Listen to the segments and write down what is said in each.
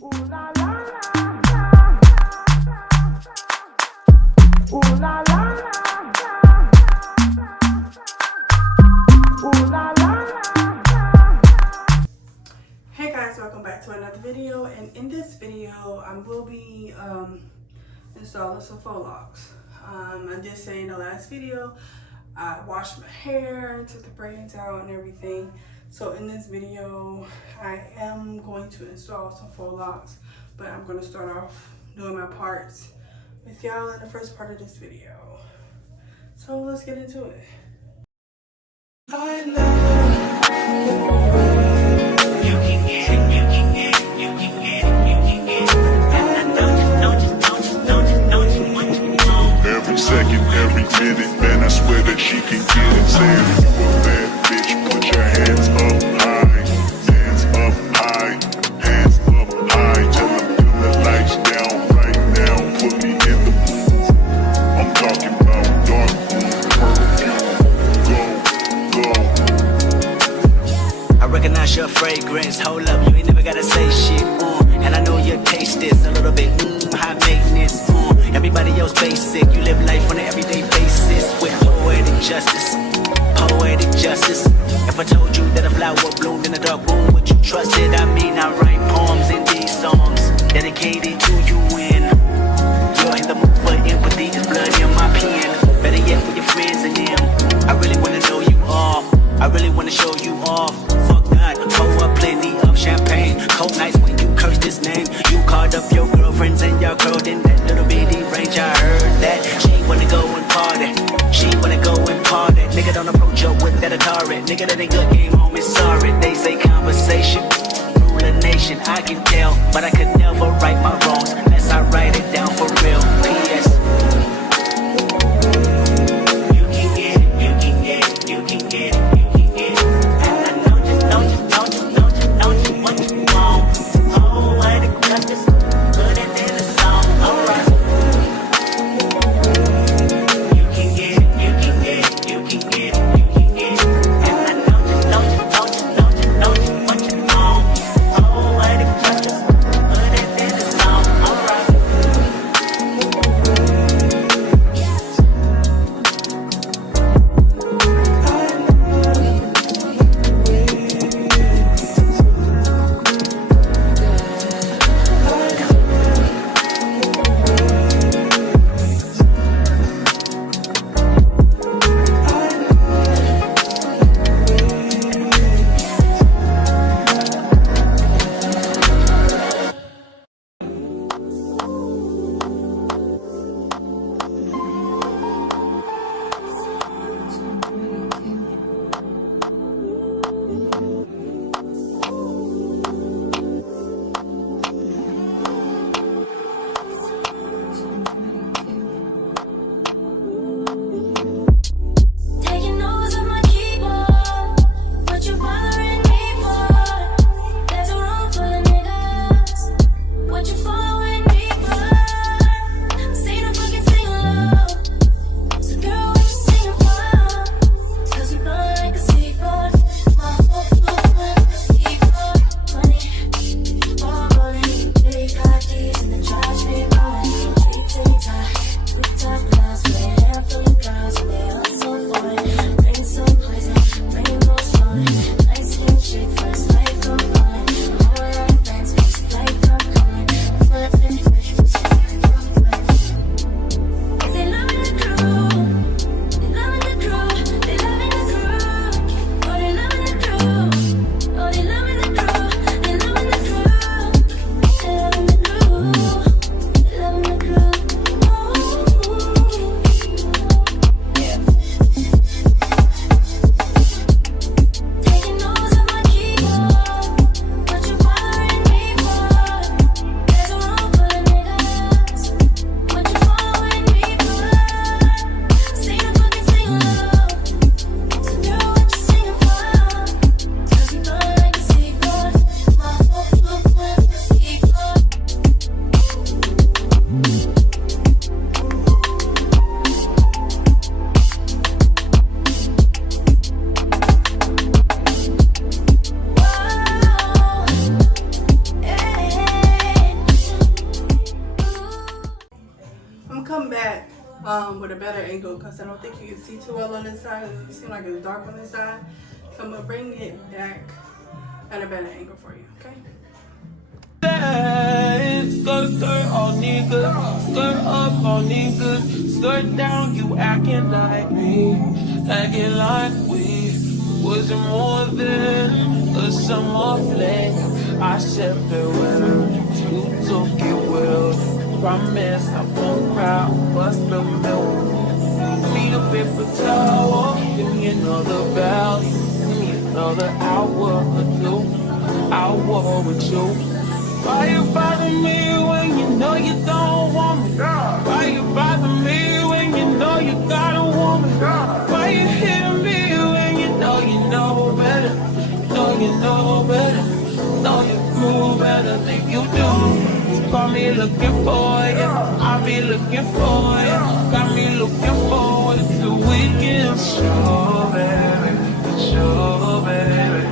Hey guys, welcome back to another video, and in this video I will be installing some faux locks. I did say in the last video I washed my hair, took the braids out and everything. So in this video I am going to install some faux locks, but I'm going to start off doing my parts with y'all in the first part of this video. So let's get into it. I love second, every minute, man, I swear that she can get it. Saying you a bad bitch, put your hands up high, hands up high, hands up high. Till I feel the lights down right now, put me in the mood. I'm talking about dark perfume, go, go. I recognize your fragrance, hold up, you ain't never gotta say shit, and I know your taste is a little bit, high maintenance, everybody else basic, you live life on an everyday basis with poetic justice, poetic justice. If I told you that a flower bloomed in a dark room, would you trust it? I mean, I write poems in these songs dedicated to you when you're in the mood for empathy, is blood in my pen, better yet with your friends and them. I really wanna know you all, I really wanna show you off. Fuck that, pour up plenty of champagne, cold nights when you curse this name. You called up your girlfriends and y'all curled in that little bitty range. I heard that she wanna go and party, she wanna go and party. Nigga, don't approach her with that Atari. Nigga, that ain't good, game home is sorry. They say conversation rule a nation, I can tell, but I could never right my wrongs unless I write it down for real. P.S. You can get it, you can get it, you can get it. with a better angle, because I don't think you can see too well on this side. It seems like it's dark on this side. So I'm gonna bring it back at a better angle for you, okay? Skirt, skirt, all niggas. Skirt up, all niggas. Skirt down, you acting like me. Acting like we wasn't more than a summer fling. I said farewell, you took it well. Promise I won't cry, bust the milk. Need a paper towel, give me another value. Give me another hour or two. Hour with you. Why you bother me when you know you don't want me? Why you bother me when you know you got a woman? Why you hit me when you know better? You know better, know you move better than you do. You call me looking for you, I be looking for you. Got me looking forward to weekend. Sure, baby, sure, baby,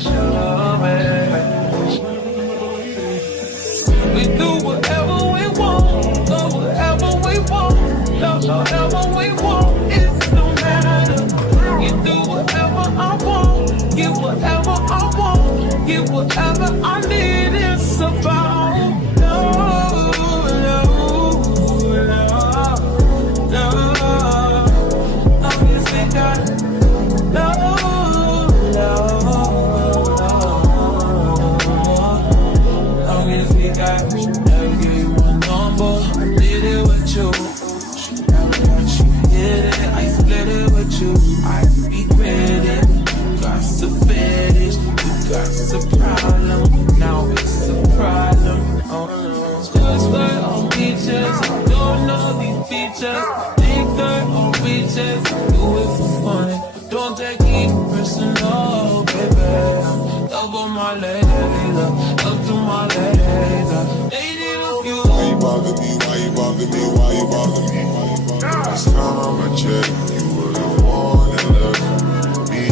sure, baby. We do whatever we want, go wherever we want, love whatever we want, it don't matter. You do whatever I want, get whatever I want, get whatever I need, it's about love, love, love, love. Obviously got love, love, love. Obviously got never gave you my number, I did it with you. Hit it, I split it with you. I regret it. You got some fetish, you got some problem. Now it's a problem. Oh no. Skirt, skirt on beaches. Don't know these features. Dig dirt on beaches. Do it for fun. Don't take it personal, baby. Love on my lady, love to my lady. They did a few. Why you bother me? Why you bother me? Why you bother me? Last time I checked, you were the one that left me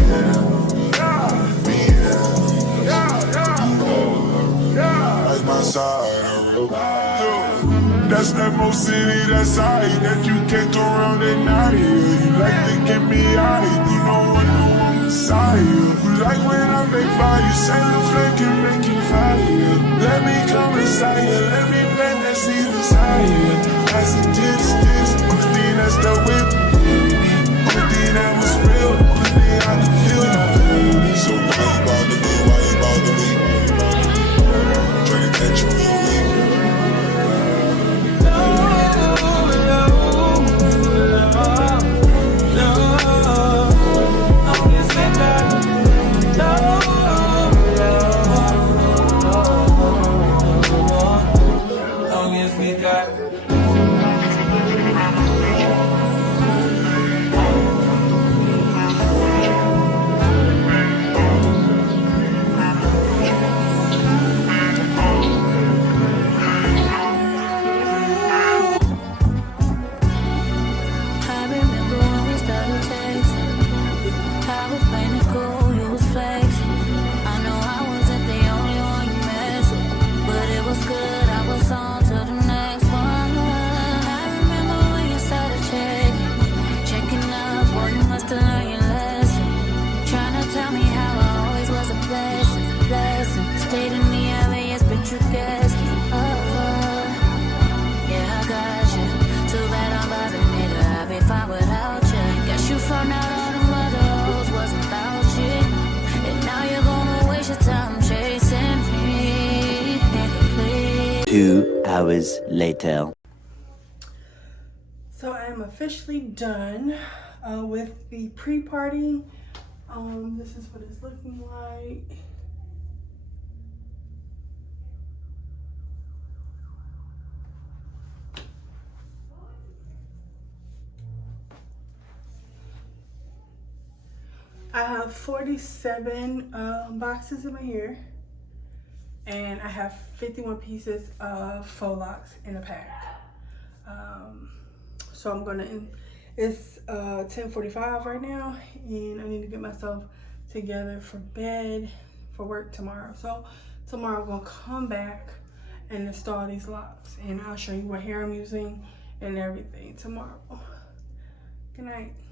like my side. That's that most city, that side that you can't go around at night. You like to get me out, you know I know I'm inside. You like when I make fire, you say the flame can make you fire. Let me come inside you, let me plant that seed inside you. That's a distance, only thing that's the whip. Only thing that was real, only thing I can feel you. So why you bother me, why you bother me? Trying to catch you real weak. Hours later. So I am officially done with the pre-party. This is what it's looking like. I have 47 boxes in my hair, and I have 51 pieces of faux locks in a pack. So I'm gonna, it's 10:45 right now, and I need to get myself together for bed for work tomorrow. So tomorrow I'm gonna come back and install these locks, and I'll show you what hair I'm using and everything tomorrow. Good night.